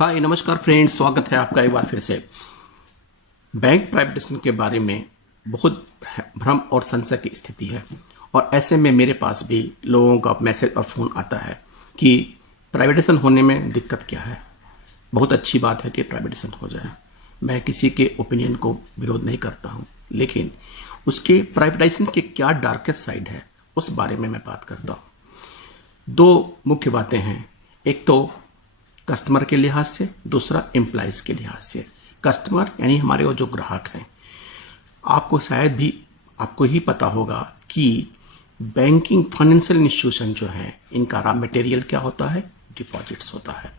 हाय नमस्कार फ्रेंड्स, स्वागत है आपका एक बार फिर से। बैंक प्राइवेटाइजेशन के बारे में बहुत भ्रम और संशय की स्थिति है और ऐसे में मेरे पास भी लोगों का मैसेज और फ़ोन आता है कि प्राइवेटाइजेशन होने में दिक्कत क्या है। बहुत अच्छी बात है कि प्राइवेटाइजेशन हो जाए, मैं किसी के ओपिनियन को विरोध नहीं करता हूँ, लेकिन उसके प्राइवेटाइजेशन के क्या डार्केस्ट साइड है उस बारे में मैं बात करता हूँ। दो मुख्य बातें हैं, एक तो कस्टमर के लिहाज से, दूसरा एम्प्लॉइज़ के लिहाज से। कस्टमर यानी हमारे वो जो ग्राहक हैं, आपको शायद भी आपको ही पता होगा कि बैंकिंग फाइनेंशियल इंस्टीट्यूशन जो है, इनका रॉ मटेरियल क्या होता है, डिपॉजिट्स होता है।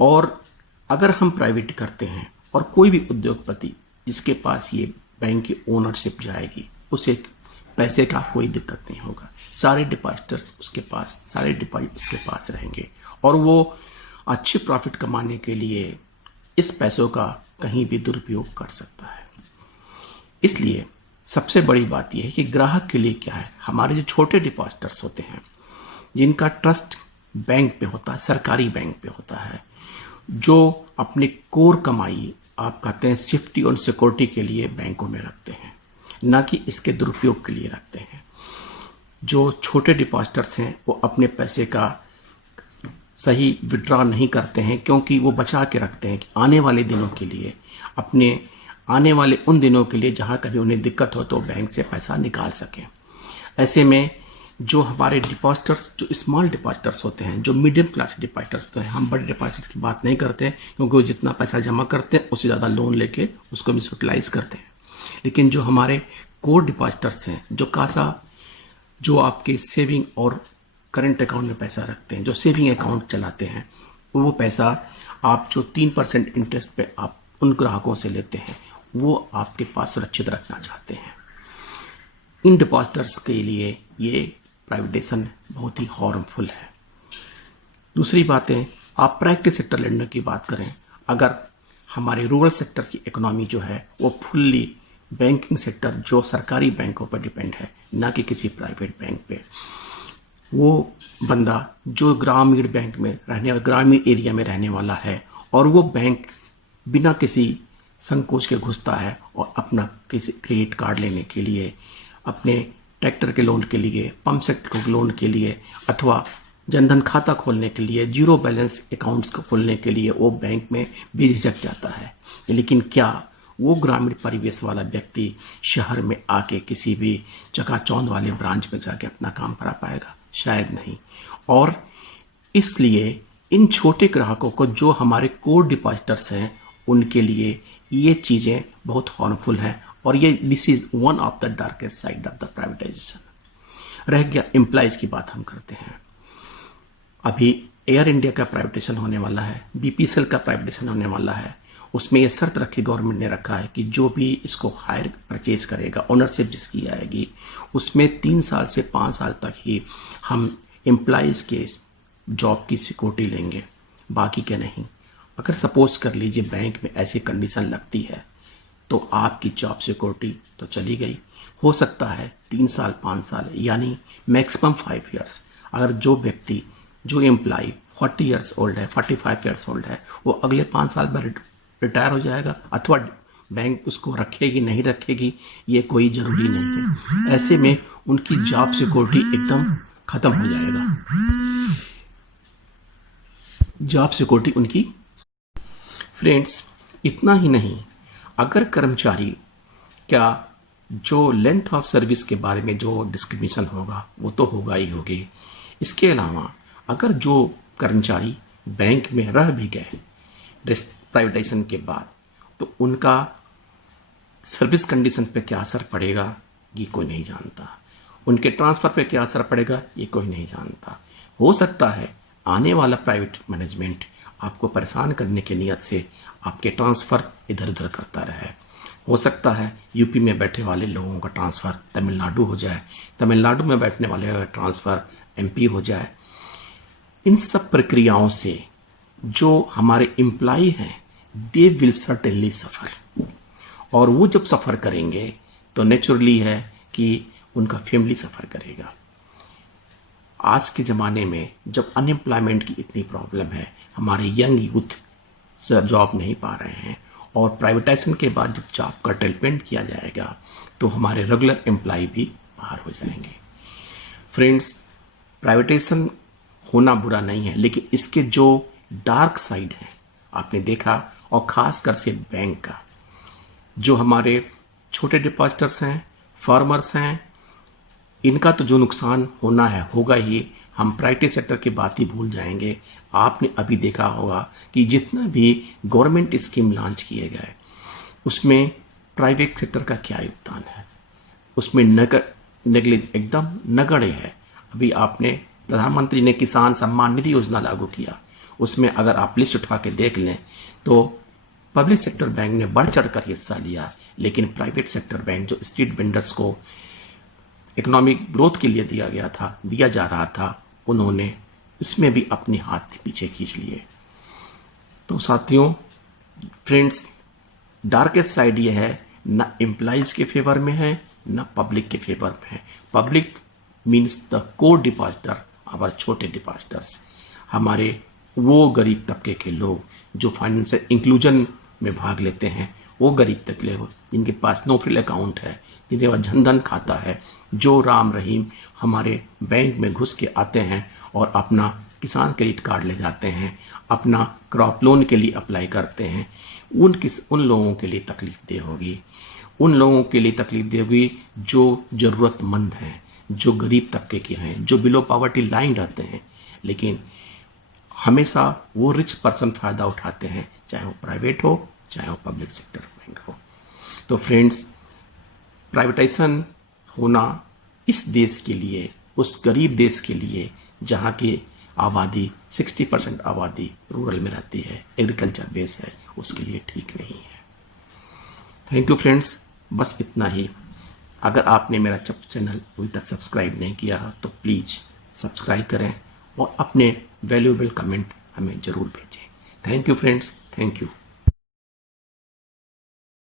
और अगर हम प्राइवेट करते हैं और कोई भी उद्योगपति जिसके पास ये बैंक की ओनरशिप जाएगी, उसे पैसे का कोई दिक्कत नहीं होगा। सारे डिपॉजिटर्स उसके पास, सारे डिपॉजिट उसके पास रहेंगे और वो अच्छी प्रॉफिट कमाने के लिए इस पैसों का कहीं भी दुरुपयोग कर सकता है। इसलिए सबसे बड़ी बात यह है कि ग्राहक के लिए क्या है, हमारे जो छोटे डिपॉजिटर्स होते हैं जिनका ट्रस्ट बैंक पे होता है, सरकारी बैंक पे होता है, जो अपने कोर कमाई आप कहते हैं सेफ्टी और सिक्योरिटी के लिए बैंकों में रखते हैं, ना कि इसके दुरुपयोग के लिए रखते हैं। जो छोटे डिपॉजिटर्स हैं वो अपने पैसे का सही विड्रॉ नहीं करते हैं, क्योंकि वो बचा के रखते हैं कि आने वाले दिनों के लिए, अपने आने वाले उन दिनों के लिए जहां कभी उन्हें दिक्कत हो तो बैंक से पैसा निकाल सकें। ऐसे में जो हमारे डिपॉजिटर्स, जो स्मॉल डिपॉजिटर्स होते हैं, जो मीडियम क्लास डिपॉजिटर्स होते हैं, हम बड़े डिपॉजिटर्स की बात नहीं करते हैं क्योंकि वो जितना पैसा जमा करते हैं उससे ज़्यादा लोन लेके उसको मिसयूटिलाइज करते हैं। लेकिन जो हमारे कोर डिपॉजिटर्स हैं, जो कासा, जो आपके सेविंग और करंट अकाउंट में पैसा रखते हैं, जो सेविंग अकाउंट चलाते हैं, वो पैसा आप जो 3% इंटरेस्ट पे आप उन ग्राहकों से लेते हैं, वो आपके पास सुरक्षित रखना चाहते हैं। इन डिपॉजिटर्स के लिए ये प्राइवेटाइजेशन बहुत ही हार्मफुल है। दूसरी बातें, आप प्राइवेट सेक्टर लेंडर की बात करें, अगर हमारे रूरल सेक्टर की इकोनॉमी जो है वो फुल्ली बैंकिंग सेक्टर जो सरकारी बैंकों पर डिपेंड है, ना कि किसी प्राइवेट बैंक पे, वो बंदा जो ग्रामीण बैंक में रहने, ग्रामीण एरिया में रहने वाला है और वो बैंक बिना किसी संकोच के घुसता है और अपना किसी क्रेडिट कार्ड लेने के लिए, अपने ट्रैक्टर के लोन के लिए, पंप सेट के लोन के लिए, अथवा जनधन खाता खोलने के लिए, जीरो बैलेंस अकाउंट्स को खोलने के लिए वो बैंक में बेझिझक जाता है। लेकिन क्या वो ग्रामीण परिवेश वाला व्यक्ति शहर में आके किसी भी चकाचौंध वाले ब्रांच में जाके अपना काम करा पाएगा? शायद नहीं। और इसलिए इन छोटे ग्राहकों को, जो हमारे कोर डिपॉजिटर्स हैं, उनके लिए ये चीज़ें बहुत हार्मफुल हैं और ये this is one of the darkest side of the privatisation. रह गया एम्प्लॉइज़ की बात, हम करते हैं। अभी एयर इंडिया का प्राइवेटाइजेशन होने वाला है, बीपीसीएल का प्राइवेटाइजेशन होने वाला है। उसमें ये शर्त रखी, गवर्नमेंट ने रखा है कि जो भी इसको हायर परचेज करेगा, ओनरशिप जिसकी आएगी, उसमें 3 साल से 5 साल तक ही हम एम्प्लॉइज़ के जॉब की सिक्योरिटी लेंगे, बाकी के नहीं। अगर सपोज कर लीजिए बैंक में ऐसी कंडीशन लगती है तो आपकी जॉब सिक्योरिटी तो चली गई। हो सकता है 3 साल 5 साल यानी मैक्सिमम 5 ईयर्स। अगर जो व्यक्ति, जो एम्प्लॉय 40 ईयर्स ओल्ड है, 45 ईयर्स ओल्ड है, वो अगले 5 साल में रिटायर हो जाएगा, अथवा बैंक उसको रखेगी नहीं रखेगी ये कोई ज़रूरी नहीं है। ऐसे में उनकी जॉब सिक्योरिटी एकदम ख़त्म हो जाएगा, जॉब सिक्योरिटी उनकी। फ्रेंड्स, इतना ही नहीं, अगर कर्मचारी, क्या जो लेंथ ऑफ सर्विस के बारे में जो डिस्क्रिमिनेशन होगा वो तो होगा ही होगी। इसके अलावा अगर जो कर्मचारी बैंक में रह भी गए प्राइवेटाइजेशन के बाद, तो उनका सर्विस कंडीशन पे क्या असर पड़ेगा ये कोई नहीं जानता। उनके ट्रांसफ़र पे क्या असर पड़ेगा ये कोई नहीं जानता। हो सकता है आने वाला प्राइवेट मैनेजमेंट आपको परेशान करने की नीयत से आपके ट्रांसफ़र इधर उधर करता रहे। हो सकता है यूपी में बैठे वाले लोगों का ट्रांसफ़र तमिलनाडु हो जाए, तमिलनाडु में बैठने वाले का ट्रांसफ़र एमपी हो जाए। इन सब प्रक्रियाओं से जो हमारे एम्प्लॉय हैं, दे विल सर्टेनली सफ़र, और वो जब सफ़र करेंगे तो नेचुरली है कि उनका फैमिली सफ़र करेगा। आज के ज़माने में जब अनएम्प्लॉयमेंट की इतनी प्रॉब्लम है, हमारे यंग यूथ जॉब नहीं पा रहे हैं, और प्राइवेटाइजेशन के बाद जब जॉब कर्टेलमेंट किया जाएगा तो हमारे रेगुलर एम्प्लॉय भी बाहर हो जाएंगे। फ्रेंड्स, प्राइवेटाइजेशन होना बुरा नहीं है, लेकिन इसके जो डार्क साइड है आपने देखा, और खासकर से बैंक का, जो हमारे छोटे डिपॉजिटर्स हैं, फार्मर्स हैं, इनका तो जो नुकसान होना है होगा ही। हम प्राइवेट सेक्टर की बात ही भूल जाएंगे। आपने अभी देखा होगा कि जितना भी गवर्नमेंट स्कीम लॉन्च किए गए उसमें प्राइवेट सेक्टर का क्या योगदान है, उसमें एकदम नगण्य है। अभी आपने प्रधानमंत्री ने किसान सम्मान निधि योजना लागू किया, उसमें अगर आप लिस्ट उठा के देख लें तो पब्लिक सेक्टर बैंक ने बढ़ चढ़ कर हिस्सा लिया, लेकिन प्राइवेट सेक्टर बैंक जो स्ट्रीट वेंडर्स को इकोनॉमिक ग्रोथ के लिए दिया जा रहा था, उन्होंने इसमें भी अपने हाथ पीछे खींच लिए। तो साथियों, फ्रेंड्स, डार्केस्ट साइड ये है, न एम्प्लॉइज के फेवर में है न पब्लिक के फेवर में है। Public means the core depositor, हमारे छोटे डिपॉजिटर्स, हमारे वो गरीब तबके के लोग जो फाइनेंशियल इंक्लूजन में भाग लेते हैं, वो गरीब तबके लोग जिनके पास नो फ्रिल अकाउंट है, जिनके पास जनधन खाता है, जो राम रहीम हमारे बैंक में घुस के आते हैं और अपना किसान क्रेडिट कार्ड ले जाते हैं, अपना क्रॉप लोन के लिए अप्लाई करते हैं, उन लोगों के लिए तकलीफ होगी। उन लोगों के लिए तकलीफ होगी जो ज़रूरतमंद हैं, जो गरीब तबके के हैं, जो बिलो पॉवर्टी लाइन रहते हैं, लेकिन हमेशा वो रिच पर्सन फ़ायदा उठाते हैं, चाहे वो प्राइवेट हो चाहे वो पब्लिक सेक्टर बैंक हो। तो फ्रेंड्स, प्राइवेटाइजेशन होना इस देश के लिए, उस गरीब देश के लिए जहाँ की आबादी 60% आबादी रूरल में रहती है, एग्रीकल्चर बेस है, उसके लिए ठीक नहीं है। थैंक यू फ्रेंड्स, बस इतना ही। अगर आपने मेरा चैनल अभी तक सब्सक्राइब नहीं किया तो प्लीज़ सब्सक्राइब करें और अपने वैल्यूएबल कमेंट हमें ज़रूर भेजें। Thank you friends, thank you.